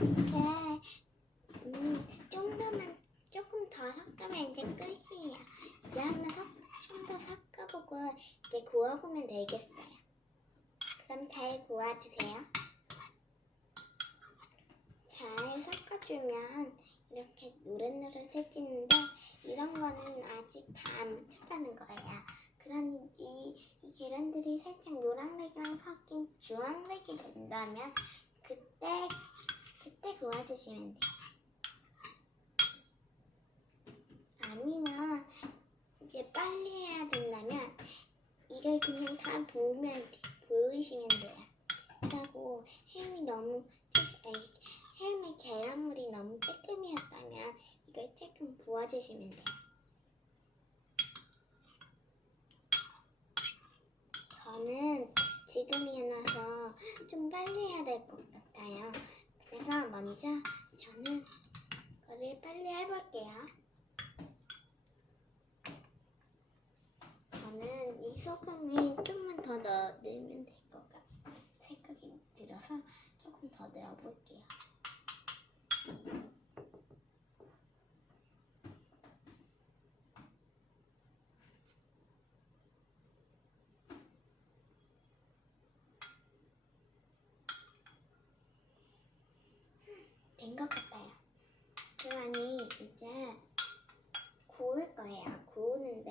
이렇게 음, 좀 더만 조금 더 섞으면 이제 끝이에요. 이제 한번 좀더 섞어보고 이제 구워보면 되겠어요. 그럼 잘 구워주세요. 잘 섞어주면 이렇게 노릇노릇해지는데 이런 거는 아직 다 안 묻혔다는 거예요. 그런 이, 이 계란들이 살짝 노란색이랑 섞인 주황색이 된다면 그때 그때 구워주시면 돼요. 아니면 이제 빨리 해야 된다면 이걸 그냥 다 부으면 돼- 부으시면 돼요. 그리고 햄이 너무 햄의 계란물이 너무 쬐끔이었다면 이걸 조금 부어주시면 돼요. 저는 지금 일어나서 좀 빨리 해야 될 것 같아요. 그래서 먼저 저는 거를 빨리 해볼게요. 저는 이 소금이 좀만 더 넣, 넣으면 될 것 같아요. 생각이 들어서 조금 더 넣어볼게요. 된 것 같아요. 그러니 이제 구울 거예요. 구우는데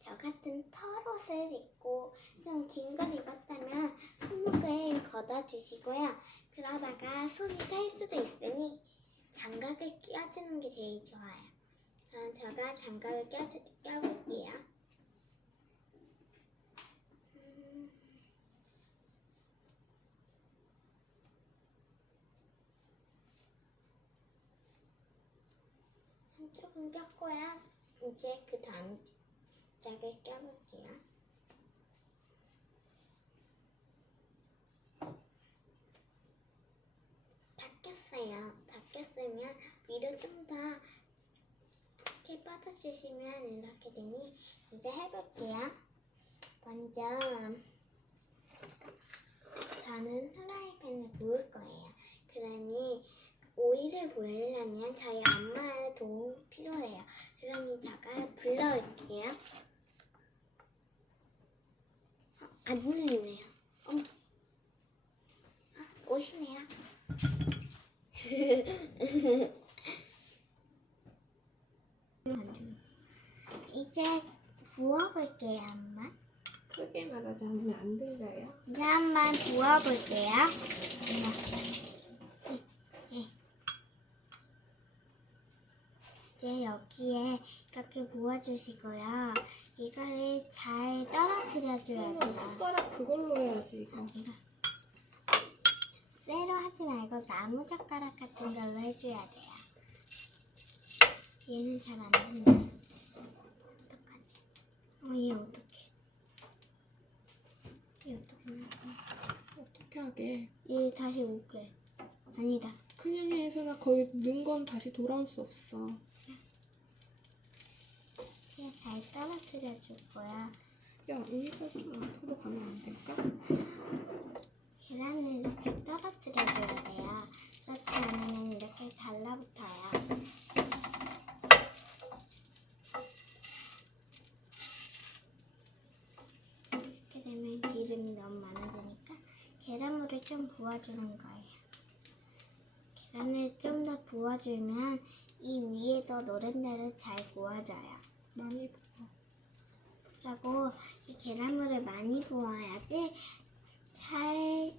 저 같은 털옷을 입고 좀 긴 걸 입었다면 손목을 걷어주시고요. 그러다가 손이 탈 수도 있으니 장갑을 껴주는 게 제일 좋아요. 그럼 제가 장갑을 껴주, 껴볼게요. 음. 꼈고요. 이제 그 다음 짝을 껴볼게요. 다 꼈어요. 다 꼈으면 위로 좀 더 이렇게 뻗어주시면 이렇게 되니 이제 해볼게요. 먼저 저는 프라이팬을 구울 거예요. 그러니 오이를 구우려면 저희 엄마의 도움 필요해요. 그러니 제가 불러올게요. 어, 안 들리네요. 어머. 아, 오시네요. 이제 부어볼게요, 엄마. 크게 말하지 않으면 안 들려요? 이제 한번 부어볼게요. 엄마. 이제 여기에 이렇게 부어 주시고요. 이거를 잘 떨어뜨려 줘야 엄마 돼요. 숟가락 그걸로 해야지 이거. 쇠로 하지 말고 나무 젓가락 같은 걸로 해줘야 돼요. 얘는 잘안 된다. 어떡하지? 어, 얘 어떡해? 얘 어떡하냐고. 어떻게 하게? 얘 다시 올게. 아니다. 그냥 해 소나 거기 넣은 건 다시 돌아올 수 없어. 이제 잘 떨어뜨려 줄 거야. 야 여기서 좀 앞으로 가면 안 될까? 계란을 이렇게 떨어뜨려 줘야 돼요. 그렇지 않으면 이렇게 달라붙어요. 이렇게 되면 기름이 너무 많아지니까 계란물을 좀 부어주는 거예요. 계란을 좀 더 부어주면 이 위에도 노른자를 잘 구워져요. 많이 부어. 그리고 이 계란물을 많이 부어야지 잘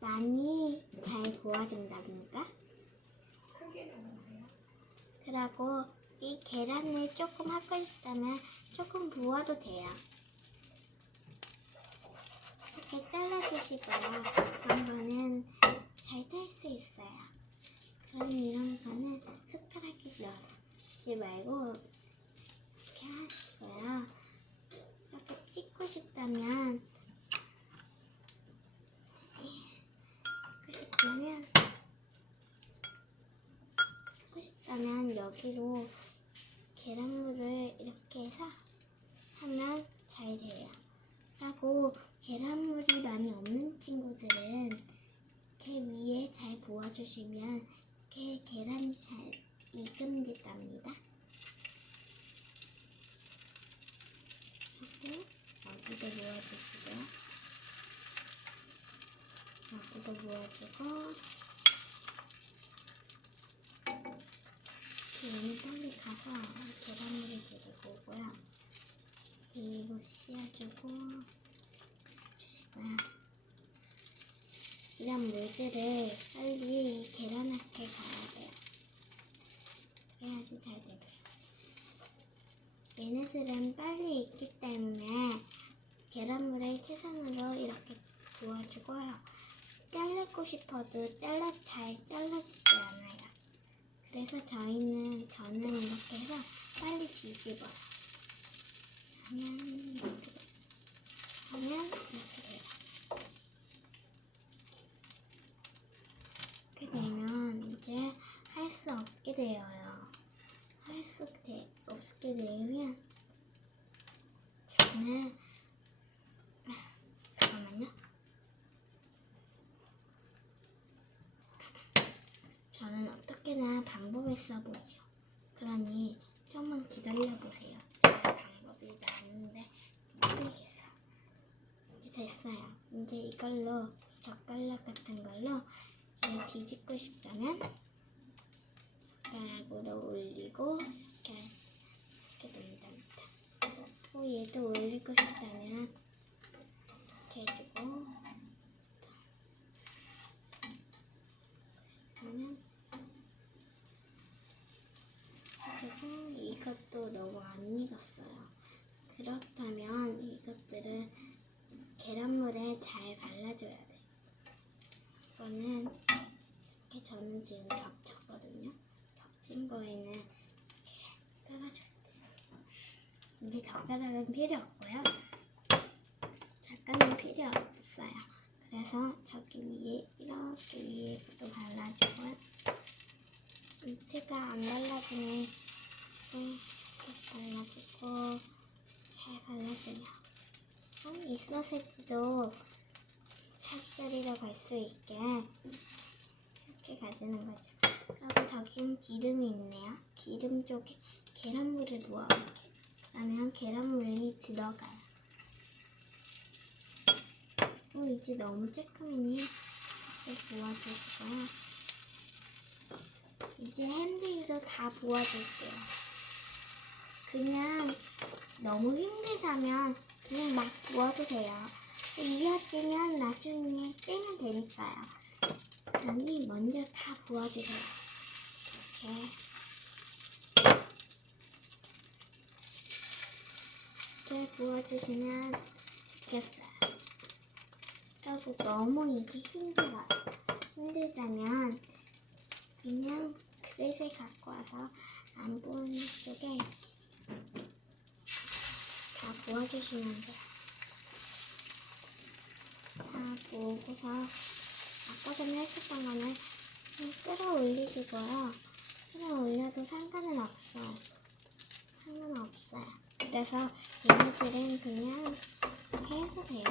많이 잘 구워진답니다. 그리고 이 계란을 조금 하고 싶다면 조금 부어도 돼요. 이렇게 잘라주시고요. 그런 거는 잘 탈 수 있어요. 그럼 이런 거는 숟가락에 넣지 말고 이렇게 하시고요. 이렇게 찢고 싶다면 싶다면 찢고 싶다면 여기로 계란물을 이렇게 해서 하면 잘 돼요. 하고 계란물이 많이 없는 친구들은 이렇게 위에 잘 부어주시면 이렇게 계란이 잘 익음답니다. 하고 여기도 부어주시고요. 여기도 부어주고 얘는 빨리 가서 계란물을 들고 오고요. 그리고 씌워주고 주시고요. 이런 물들을 빨리 이 계란학에 가야 돼요. 그래야지 잘 되고요. 얘네들은 빨리 익기 때문에 계란물을 최선으로 이렇게 부어주고요. 자르고 싶어도 잘라 잘 잘라지지 않아요. 그래서 저희는 저는 이렇게 해서 빨리 뒤집어요. 하면 이렇게. 하면 이렇게 돼요. 이렇게 되면 이제 할 수 없게 되어요. 할 수 없게 되면 저는 아, 잠깐만요. 저는 어떻게나 방법을 써보죠. 그러니 좀만 기다려보세요. 방법이 나왔는데 모르겠어. 됐어요. 이제 이걸로 젓가락 같은 걸로 뒤집고 싶다면 젓가락으로 올리고 이렇게 이렇게 된답니다. 또 얘도 올리고 싶다면 이렇게 해주고 그러면 그리고 이것도 너무 안 익었어요. 그렇다면 이것들을 계란물에 잘 발라줘야 돼. 이거는 이렇게 저는 지금 겹쳤거든요. 겹친 거에는 이렇게 깔아줘야 돼요. 이제 젓가락은 필요 없고요. 잠깐은 필요 없어요. 그래서 저기 위에 이렇게 위에도 발라주고요. 밑에가 안 발라주면 이렇게 발라주고 잘 발라주면 어, 이 소세지도 자기자리로 갈수 있게 이렇게 가주는 거죠. 그리고 저기는 기름이 있네요. 기름 쪽에 계란물을 부어볼게요. 그러면 계란물이 들어가요. 어, 이제 너무 쬐끔이니 이렇게 부어주시고요. 이제 햄들도 다 부어줄게요. 그냥 너무 힘들다면 그냥 막 부어도 돼요. 이어지면 나중에 떼면 되니까요. 그러니 먼저 다 부어주세요. 이렇게. 이렇게 부어주시면 됐어요. 그리고 너무 이기 힘들어요. 힘들다면 그냥 그릇에 갖고 와서 안 보이는 쪽에 다 부어주시면 돼요. 다 부어고서 아까 전에 했었던 거는 좀 끌어올리시고요. 끌어올려도 상관은 없어요. 상관없어요. 그래서 얘네들은 그냥 해도 돼요.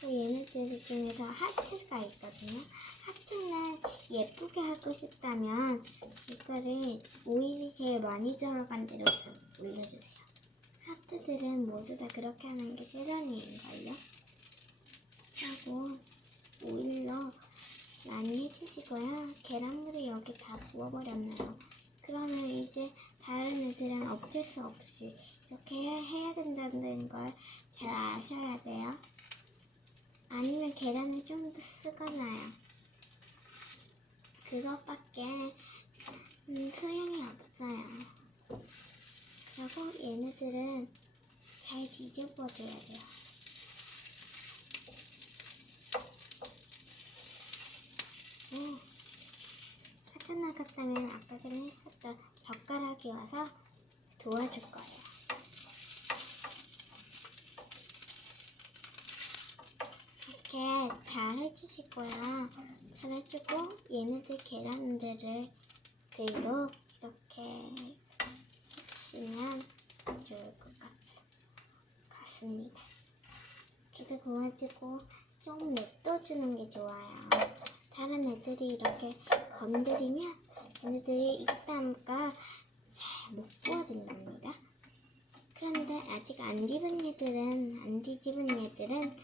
또 얘네들 중에서 하트가 있거든요. 하트는 예쁘게 하고 싶다면 이거를 오일이 제일 많이 들어간 대로 올려주세요. 하트들은 모두 다 그렇게 하는 게 최선인걸요. 하고 오일로 많이 해주시고요. 계란물을 여기 다 부어버렸나요? 그러면 이제 다른 애들은 어쩔 수 없이 이렇게 해- 해야 된다는 걸 잘 아셔야 돼요. 아니면 계란을 좀 더 쓰거나요. 그것밖에 음, 소용이 없어요. 그리고 얘네들은 잘 뒤집어줘야 돼요. 네. 빠져나갔다면 아까 전에 했었던 젓가락이 와서 도와줄 거예요. 이렇게 잘 해주시고요. 잘 해주고 얘네들 계란들을 들고 이렇게 해주시면 좋을 것 같, 같습니다. 이렇게 도와주고 좀 냅둬주는 게 좋아요. 다른 애들이 이렇게 건드리면 얘네들이 입담가 잘못 부어준답니다. 그런데 아직 안 뒤집은 얘들은 안 뒤집은 얘들은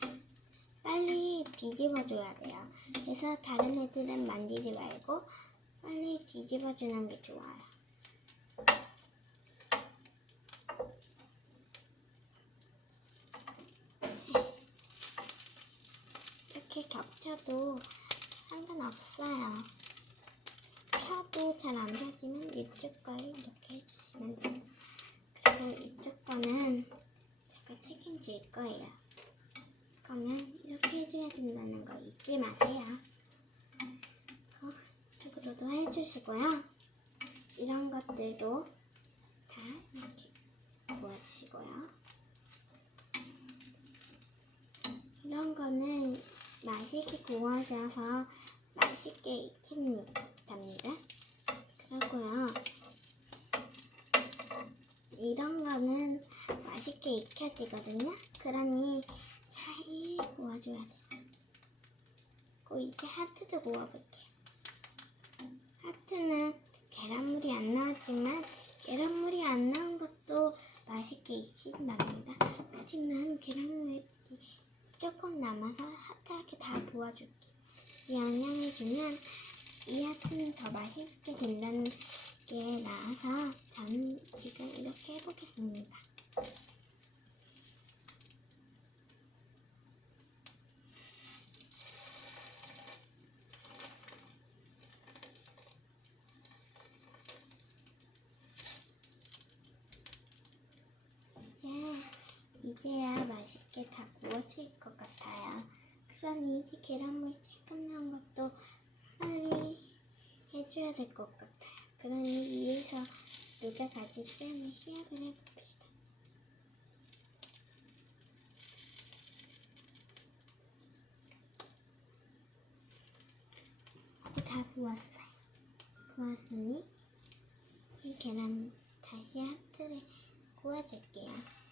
빨리 뒤집어줘야 돼요. 그래서 다른 애들은 만지지 말고 빨리 뒤집어주는 게 좋아요. 이렇게 겹쳐도 상관없어요. 펴도 잘 안 펴지면 이쪽 걸 이렇게 해주시면 되죠. 그리고 이쪽 거는 제가 책임질 거예요. 그러면 이렇게 해줘야 된다는 거 잊지 마세요. 이쪽으로도 해주시고요. 이런 것들도 다 이렇게 구워주시고요. 이런 거는 맛있게 구워져서 맛있게 익힙니다. 그러고요. 이런 거는 맛있게 익혀지거든요. 그러니 잘 구워줘야 돼요. 그리고 이제 하트도 구워볼게요. 하트는 계란물이 안 나왔지만 계란물이 안 나온 것도 맛있게 익힌답니다. 하지만 계란물이 조금 남아서 하트하게 다 부어줄게요. 이 영양을 주면 이 하트는 더 맛있게 된다는 게 나와서 저는 지금 이렇게 해보겠습니다. 이제 이제야 맛있게 다 구워질 것 같아요. 그러니 이제 계란물 조금 나온 것도 빨리 해줘야 될 것 같아요. 그러니 위에서 누가 가질지 한번 시합을 해봅시다. 이제 다 부었어요. 부었으니 이 계란 다시 하트를 구워줄게요.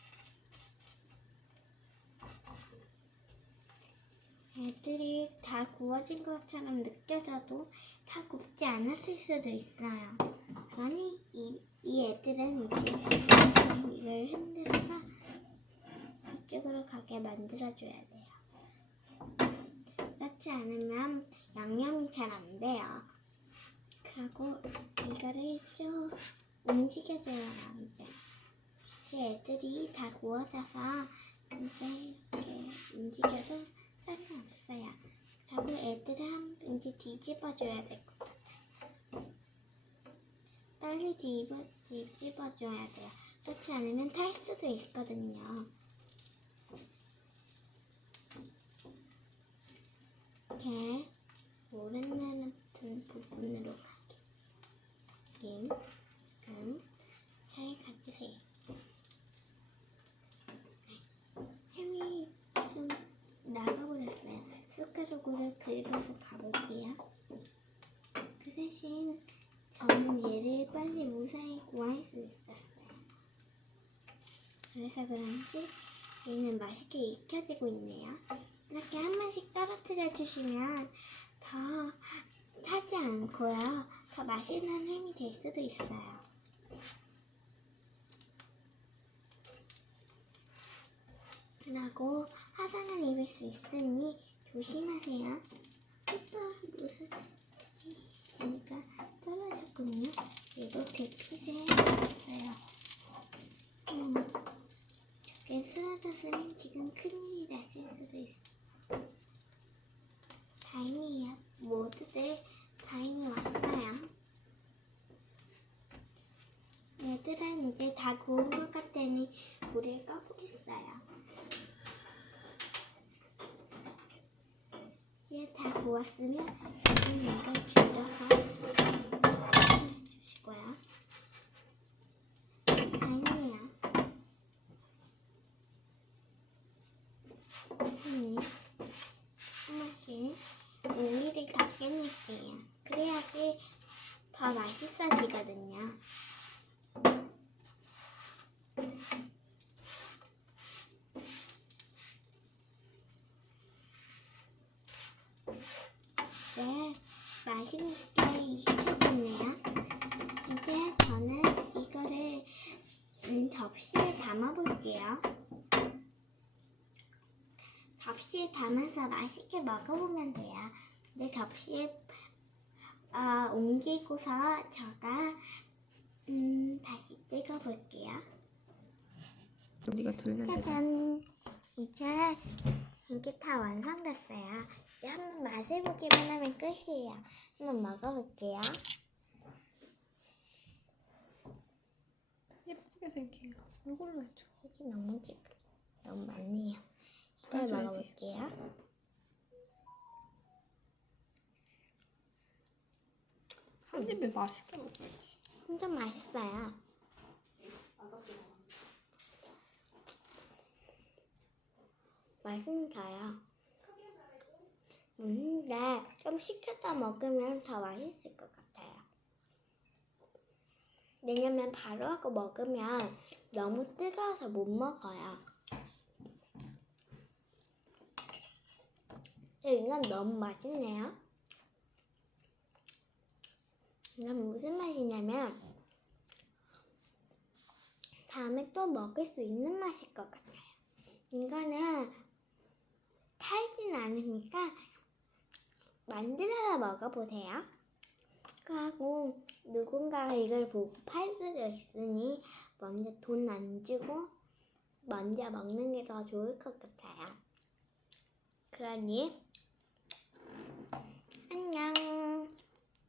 애들이 다 구워진 것처럼 느껴져도 다 굽지 않았을 수도 있어요. 그러니 이, 이 애들은 이제 이걸 흔들어서 이쪽으로 가게 만들어줘야 돼요. 그렇지 않으면 양념이 잘 안 돼요. 그리고 이거를 좀 움직여줘요, 이제. 이제 애들이 다 구워져서 이제 이렇게 움직여도 상관없어요. 그리고 애들을 한 이제 뒤집어줘야 될 것 같아요. 빨리 뒤집어, 뒤집어줘야 돼요. 그렇지 않으면 탈 수도 있거든요. 이렇게 오른날 같은 부분으로 가게. 그럼 잘 가주세요. 햄이 좀 나가버렸어요. 숟가락으로 긁어서 가볼게요. 그 대신 저는 얘를 빨리 무사히 구할 수 있었어요. 그래서 그런지 얘는 맛있게 익혀지고 있네요. 이렇게 한 번씩 떨어뜨려 주시면 더 타지 않고요. 더 맛있는 햄이 될 수도 있어요. 그리고 화상을 입을 수 있으니 조심하세요. 또 무슨 그러니까 떨어졌군요. 얘도 대피를 해봤어요. 음, 저게 쓰러졌으면 지금 큰일이 났을 수도 있어. 다행이에요. 모두들 다행히 왔어요. 얘들은 이제 다 구운 것 같다니 불을 꺼보겠어요. 얘 다 구웠으면 지금 이걸 줄여서 해주시고요. 다행이에요. 선생님, 한 번씩 우리를 다 깨낼게요. 그래야지 더 맛있어지거든요. 맛있게 익혀졌네요. 이제 저는 이거를 음, 접시에 담아볼게요. 접시에 담아서 맛있게 먹어보면 돼요. 이제 접시에 아, 옮기고서 제가 음, 다시 찍어볼게요. 되잖아. 짜잔! 이제 이게 다 완성됐어요. 이제 한번 맛을 보기만 하면 끝이에요. 한번 먹어볼게요. 예쁘게 생긴 거. 이걸로 해줘. 이게 너무 지금 너무 많네요. 이걸 가져야지. 먹어볼게요. 한 입에 맛있게 먹어야지. 엄청 맛있어요. 맛있어요. 음, 네. 좀 식혀서 먹으면 더 맛있을 것 같아요. 왜냐면 바로 하고 먹으면 너무 뜨거워서 못 먹어요. 근데 이건 너무 맛있네요. 이건 무슨 맛이냐면 다음에 또 먹을 수 있는 맛일 것 같아요. 이거는 팔진 않으니까 만들어서 먹어보세요. 그하고 누군가가 이걸 보고 팔 수도 있으니 먼저 돈 안 주고 먼저 먹는 게 더 좋을 것 같아요. 그러니 안녕.